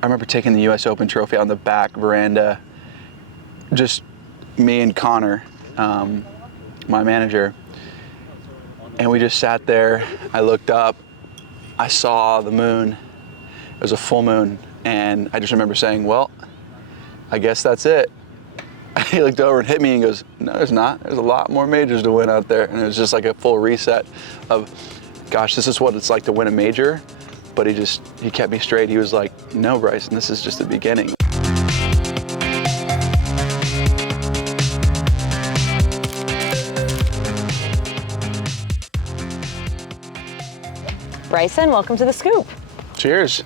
I remember taking the US Open trophy on the back veranda, just me and Connor, my manager, and we just sat there. I looked up, I saw the moon. It was a full moon, and I just remember saying, well, I guess that's it. He looked over and hit me and goes, no, there's not. There's a lot more majors to win out there. And it was just like a full reset of, gosh, this is what it's like to win a major. But he kept me straight. He was like, no, Bryson, this is just the beginning. Bryson, welcome to the Scoop. Cheers.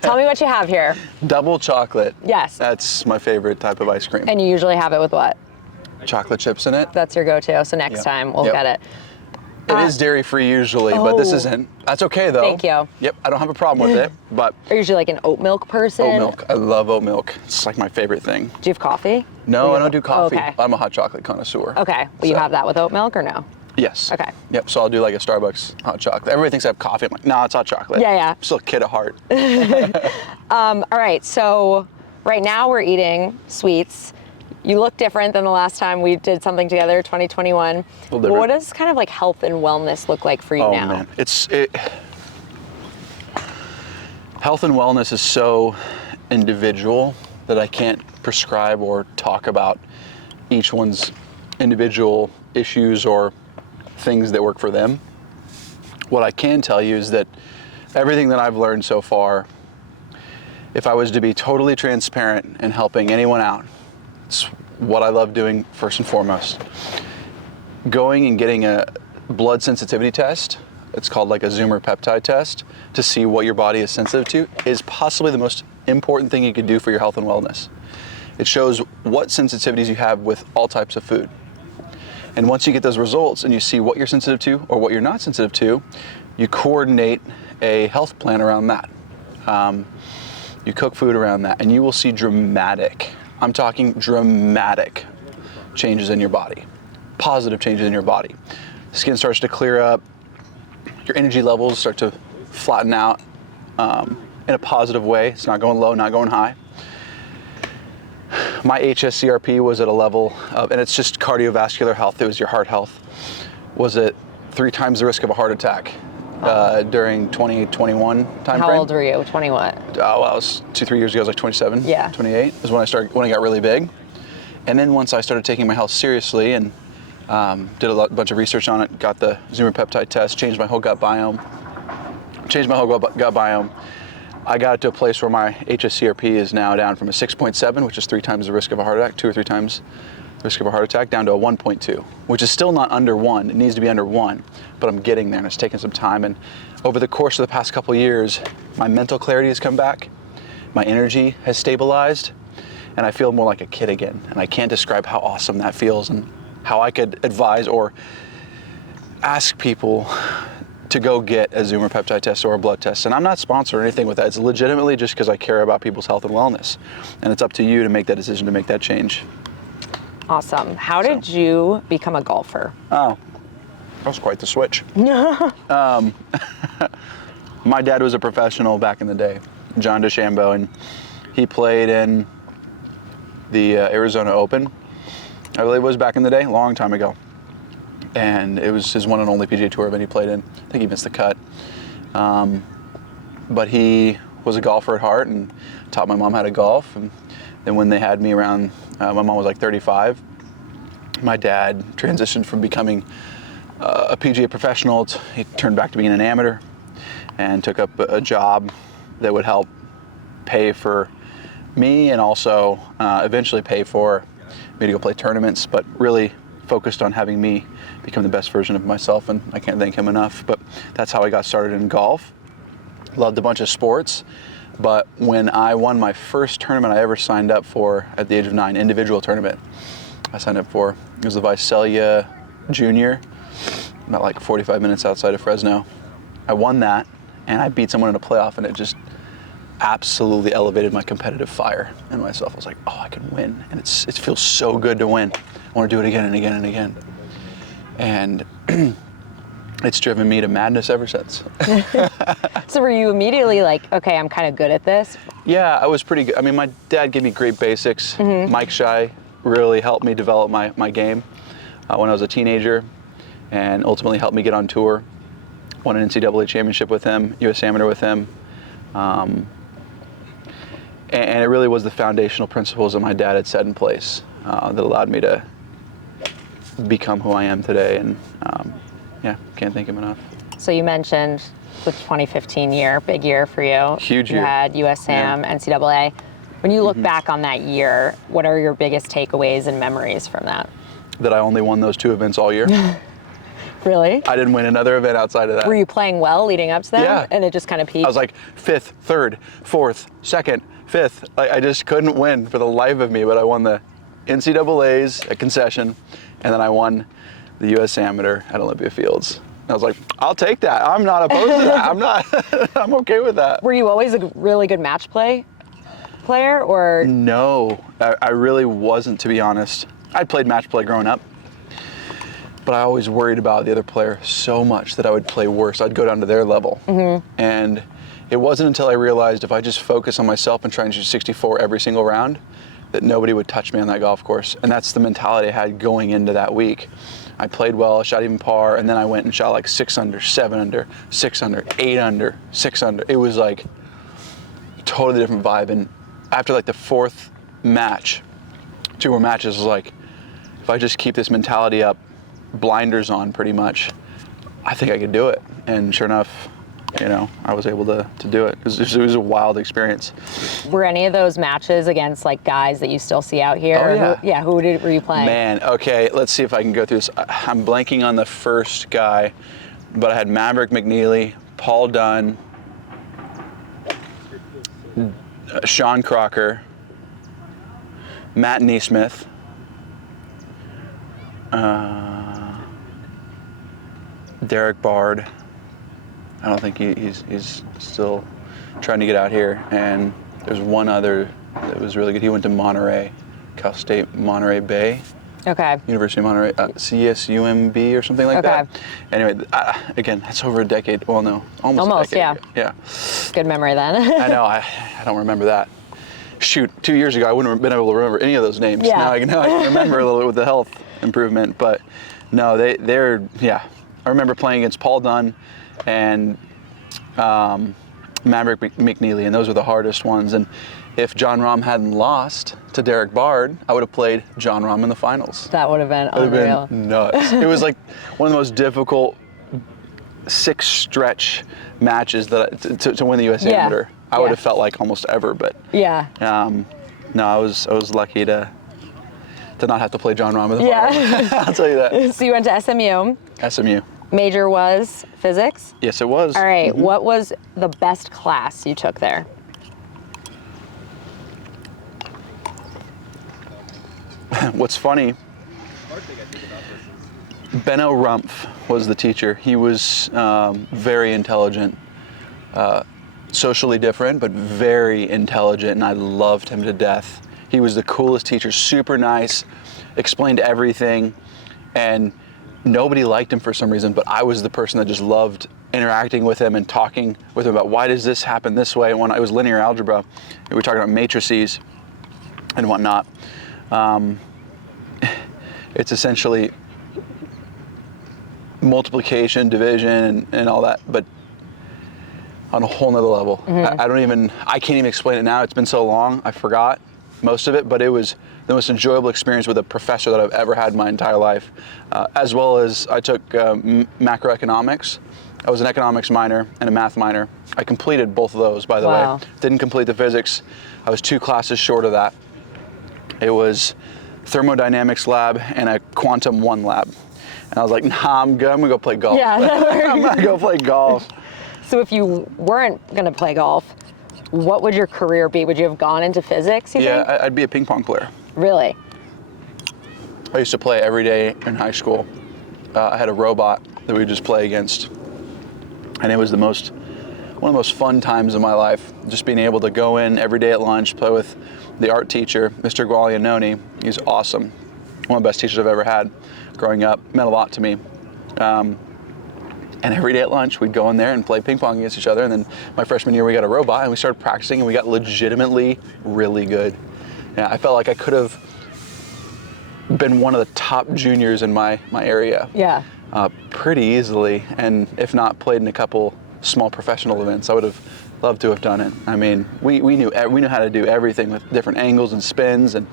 Tell me what you have here. Double chocolate. Yes. That's my favorite type of ice cream. And you usually have it with what? Chocolate chips in it. That's your go-to, so next time we'll get it. It is dairy-free usually, but this isn't. That's okay though. Thank you. Yep, I don't have a problem with it, but. Are you usually like an oat milk person? Oat milk, I love oat milk. It's like my favorite thing. Do you have coffee? No, I don't do coffee. Okay. I'm a hot chocolate connoisseur. Okay, will you have that with oat milk or no? Yes. Okay. Yep, so I'll do like a Starbucks hot chocolate. Everybody thinks I have coffee. I'm like, no, it's hot chocolate. Yeah. I'm still a kid at heart. All right, so right now we're eating sweets. You look different than the last time we did something together, 2021. What does kind of like health and wellness look like for you now? Oh man, health and wellness is so individual that I can't prescribe or talk about each one's individual issues or things that work for them. What I can tell you is that everything that I've learned so far, if I was to be totally transparent and helping anyone out, it's what I love doing first and foremost. Going and getting a blood sensitivity test, it's called like a Zoomer peptide test, to see what your body is sensitive to, is possibly the most important thing you could do for your health and wellness. It shows what sensitivities you have with all types of food. And once you get those results and you see what you're sensitive to or what you're not sensitive to, you coordinate a health plan around that. You cook food around that, and you will see dramatic, I'm talking dramatic changes in your body, positive changes in your body. Skin starts to clear up, your energy levels start to flatten out in a positive way. It's not going low, not going high. My HSCRP was at a level of, and it's just cardiovascular health, it was your heart health, was at 3 times the risk of a heart attack during 2021 timeframe. How old were you? 20 what? Oh, well, it was 2-3 years ago. I was like 27, 28 is when I got really big. And then once I started taking my health seriously and did a bunch of research on it, got the Zoomer peptide test, changed my whole gut biome, I got it to a place where my HSCRP is now down from a 6.7, which is 3 times the risk of a heart attack, 2 or 3 times the risk of a heart attack, down to a 1.2, which is still not under 1. It needs to be under 1, but I'm getting there, and it's taking some time. And over the course of the past couple of years, my mental clarity has come back, my energy has stabilized, and I feel more like a kid again. And I can't describe how awesome that feels and how I could advise or ask people to go get a Zoomer peptide test or a blood test. And I'm not sponsored or anything with that. It's legitimately just because I care about people's health and wellness. And it's up to you to make that decision, to make that change. Awesome. How did you become a golfer? Oh, that was quite the switch. My dad was a professional back in the day, Bryson DeChambeau, and he played in the Arizona Open. I believe it was back in the day, a long time ago. And it was his one and only PGA Tour event he played in. I think he missed the cut. But he was a golfer at heart and taught my mom how to golf. And then when they had me around, my mom was like 35, my dad transitioned from becoming a PGA professional. He turned back to being an amateur and took up a job that would help pay for me and also eventually pay for me to go play tournaments, but really focused on having me become the best version of myself, and I can't thank him enough. But that's how I got started in golf. Loved a bunch of sports, but when I won my first tournament I ever signed up for at the age of 9, individual tournament I signed up for, it was the Visalia Junior, about like 45 minutes outside of Fresno. I won that, and I beat someone in a playoff, and it just absolutely elevated my competitive fire in myself. I was like, oh, I can win, and it feels so good to win. I want to do it again and again and again. And it's driven me to madness ever since. So were you immediately like, okay, I'm kind of good at this? Yeah, I was pretty good. I mean, my dad gave me great basics. Mike Shy really helped me develop my game when I was a teenager, and ultimately helped me get on tour. Won an NCAA championship with him, US Amateur with him. And it really was the foundational principles that my dad had set in place that allowed me to become who I am today. And yeah, can't thank him enough. So you mentioned the 2015 year, big year for you. Huge year. You had USAM, NCAA. When you look back on that year, what are your biggest takeaways and memories from that? That I only won those 2 events all year. Really? I didn't win another event outside of that. Were you playing well leading up to that? Yeah. And it just kind of peaked? I was like 5th, 3rd, 4th, 2nd, 5th. I just couldn't win for the life of me, but I won the NCAAs at concession, and then I won the US Amateur at Olympia Fields. I was like, I'll take that. I'm not opposed to that. I'm okay with that. Were you always a really good match play player, or? No, I really wasn't, to be honest. I played match play growing up, but I always worried about the other player so much that I would play worse. I'd go down to their level. And it wasn't until I realized if I just focus on myself and try and shoot 64 every single round, that nobody would touch me on that golf course. And that's the mentality I had going into that week. I played well, shot even par, and then I went and shot like 6 under, 7 under, 6 under, 8 under, 6 under. It was like a totally different vibe. And after like the 4th match, 2 more matches, was like, if I just keep this mentality up, blinders on pretty much, I think I could do it. And sure enough, you know, I was able to do it. It was a wild experience. Were any of those matches against like guys that you still see out here? Oh, yeah. Who were you playing? Man, okay, let's see if I can go through this. I'm blanking on the first guy, but I had Maverick McNeely, Paul Dunn, Sean Crocker, Matt Neesmith, Derek Bard. I don't think he's still trying to get out here. And there's one other that was really good. He went to Monterey, Cal State Monterey Bay. Okay. University of Monterey, CSUMB or something like that. Anyway, again, that's over a decade. Well, no, almost a decade ago. Yeah. Good memory then. I know. I don't remember that. Shoot, 2 years ago, I wouldn't have been able to remember any of those names. Yeah. Now I can remember a little bit with the health improvement. But no, they're yeah. I remember playing against Paul Dunn and Maverick McNeely, and those were the hardest ones. And if John Rahm hadn't lost to Derek Bard, I would have played John Rahm in the finals. That would have been unreal. It would have been nuts. It was like one of the most difficult 6 stretch matches to win the US Amateur. I would have felt like almost ever, but no, I was lucky to not have to play John Rahm in the finals. I'll tell you that. So you went to SMU. SMU. Major was physics? Yes, it was. All right, what was the best class you took there? What's funny, Benno Rumpf was the teacher. He was very intelligent, socially different, but very intelligent, and I loved him to death. He was the coolest teacher, super nice, explained everything, and nobody liked him for some reason, but I was the person that just loved interacting with him and talking with him about why does this happen this way. And when it was linear algebra, we were talking about matrices and whatnot. It's essentially multiplication, division, and all that, but on a whole nother level. I can't even explain it now. It's been so long, I forgot most of it, but it was the most enjoyable experience with a professor that I've ever had in my entire life. As well as I took macroeconomics. I was an economics minor and a math minor. I completed both of those, by the way. Didn't complete the physics. I was 2 classes short of that. It was thermodynamics lab and a quantum 1 lab. And I was like, nah, I'm good. I'm gonna go play golf. Yeah, I'm gonna go play golf. So if you weren't gonna play golf, what would your career be? Would you have gone into physics, you think? I'd be a ping pong player. Really? I used to play every day in high school. I had a robot that we would just play against. And it was one of the most fun times of my life. Just being able to go in every day at lunch, play with the art teacher, Mr. Gualianoni. He's awesome. One of the best teachers I've ever had growing up. Meant a lot to me. And every day at lunch, we'd go in there and play ping pong against each other. And then my freshman year, we got a robot and we started practicing and we got legitimately really good. Yeah, I felt like I could have been one of the top juniors in my area. Yeah. Pretty easily. And if not, played in a couple small professional events. I would have loved to have done it. I mean, we knew how to do everything with different angles and spins, and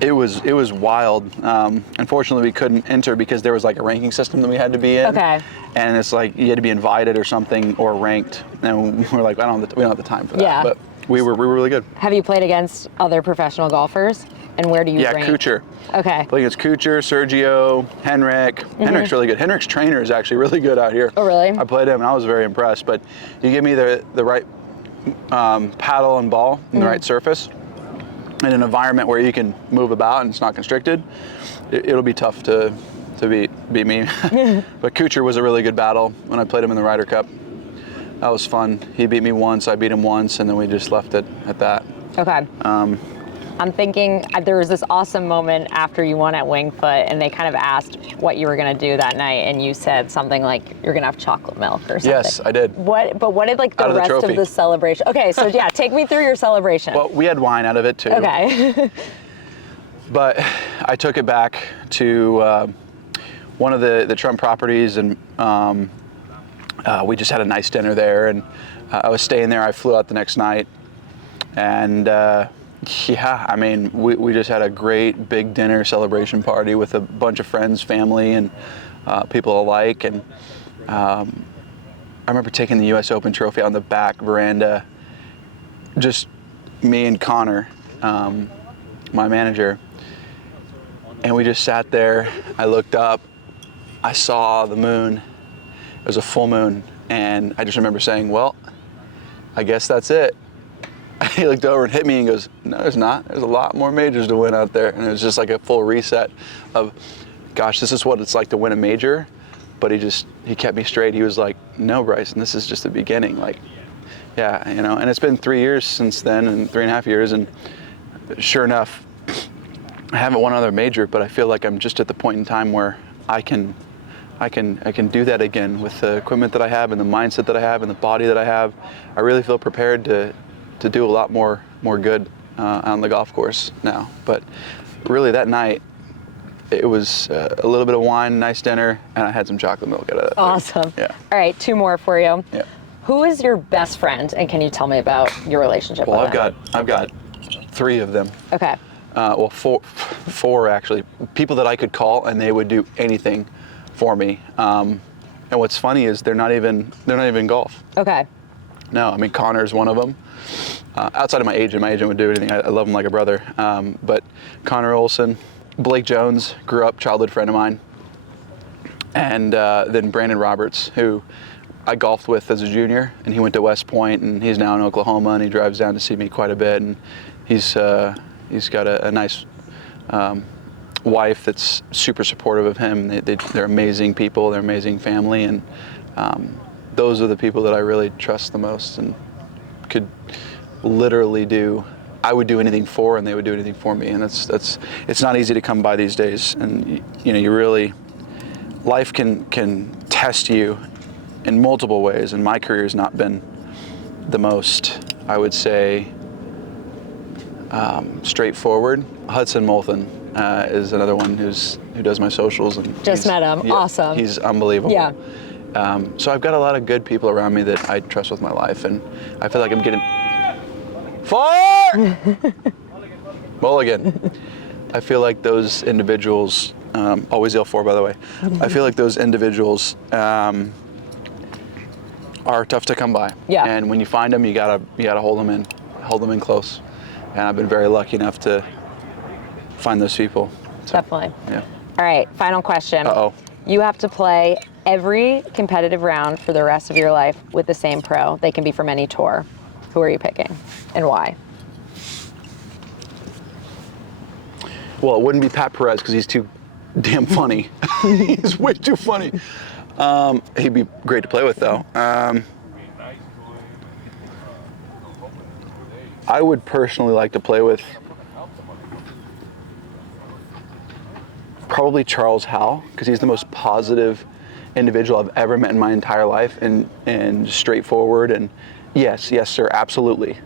it was wild. Unfortunately, we couldn't enter because there was like a ranking system that we had to be in. Okay. And it's like you had to be invited or something or ranked. And we're like, we don't have the time for that. Yeah. But we were really good. Have you played against other professional golfers? And where do you rank? Kuchar. Okay. Played against Kuchar, Sergio, Henrik. Henrik's really good. Henrik's trainer is actually really good out here. Oh, really? I played him and I was very impressed. But you give me the right paddle and ball and the right surface in an environment where you can move about and it's not constricted, it'll be tough to beat me. But Kuchar was a really good battle when I played him in the Ryder Cup. That was fun. He beat me once, I beat him once, and then we just left it at that. Okay. I'm thinking there was this awesome moment after you won at Winged Foot, and they kind of asked what you were going to do that night, and you said something like you're going to have chocolate milk or something. Yes, I did. What did like the rest of the celebration? Okay, so yeah, take me through your celebration. Well, we had wine out of it too. Okay. But I took it back to one of the Trump properties, and we just had a nice dinner there, and I was staying there. I flew out the next night, and yeah, I mean, we just had a great big dinner celebration party with a bunch of friends, family, and people alike. And I remember taking the U.S. Open trophy on the back veranda, just me and Connor, my manager, and we just sat there. I looked up, I saw the moon. It was a full moon, and I just remember saying, well, I guess that's it. He looked over and hit me and goes, no, there's not. There's a lot more majors to win out there. And it was just like a full reset of, gosh, this is what it's like to win a major. But he kept me straight. He was like, no, Bryson, this is just the beginning. Like, yeah, and it's been 3 years since then, and 3.5 years. And sure enough, I haven't won another major, but I feel like I'm just at the point in time where I can do that again with the equipment that I have and the mindset that I have and the body that I have. I really feel prepared to do a lot more good on the golf course now. But really that night, it was a little bit of wine, nice dinner, and I had some chocolate milk out of it. Awesome. Yeah. All right, 2 more for you. Yeah. Who is your best friend, and can you tell me about your relationship with them? I've got 3 of them. Okay. Well, four actually. People that I could call and they would do anything for me. And what's funny is they're not even golf. Okay. No, I mean, Connor's one of them. Outside of my agent would do anything. I love him like a brother. But Connor Olson, Blake Jones, grew up, childhood friend of mine. And then Brandon Roberts, who I golfed with as a junior, and he went to West Point, and he's now in Oklahoma, and he drives down to see me quite a bit. And he's got a nice wife that's super supportive of him. They're amazing people. They're amazing family, and those are the people that I really trust the most and could literally I would do anything for, and they would do anything for me. And it's not easy to come by these days. And you really, life can test you in multiple ways. And my career has not been the most, I would say, straightforward. Hudson Moulton is another one who does my socials. And just met him. Yeah, awesome. He's unbelievable. Yeah. So I've got a lot of good people around me that I trust with my life, and I feel like I'm getting 4 mulligan. I feel like those individuals, always yell 4 by the way. I feel like those individuals are tough to come by. Yeah. And when you find them, you gotta hold them in close. And I've been very lucky enough to find those people. So, definitely. Yeah. All right, final question. Uh-oh. You have to play every competitive round for the rest of your life with the same pro. They can be from any tour. Who are you picking and why? Well, it wouldn't be Pat Perez because he's too damn funny. He's way too funny. He'd be great to play with though. I would personally like to play with probably Charles Howell because he's the most positive individual I've ever met in my entire life, and straightforward, and yes, sir, absolutely.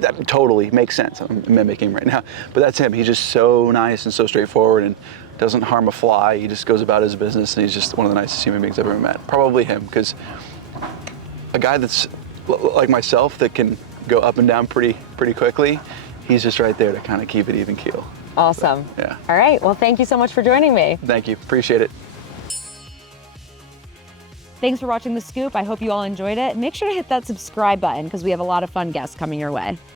That totally makes sense. I'm mimicking right now, but that's him. He's just so nice and so straightforward and doesn't harm a fly. He just goes about his business, and he's just one of the nicest human beings I've ever met. Probably him, because a guy that's like myself that can go up and down pretty quickly, he's just right there to kind of keep it even keel. Awesome. So, yeah. All right. Well, thank you so much for joining me. Thank you. Appreciate it. Thanks for watching The Scoop. I hope you all enjoyed it. Make sure to hit that subscribe button because we have a lot of fun guests coming your way.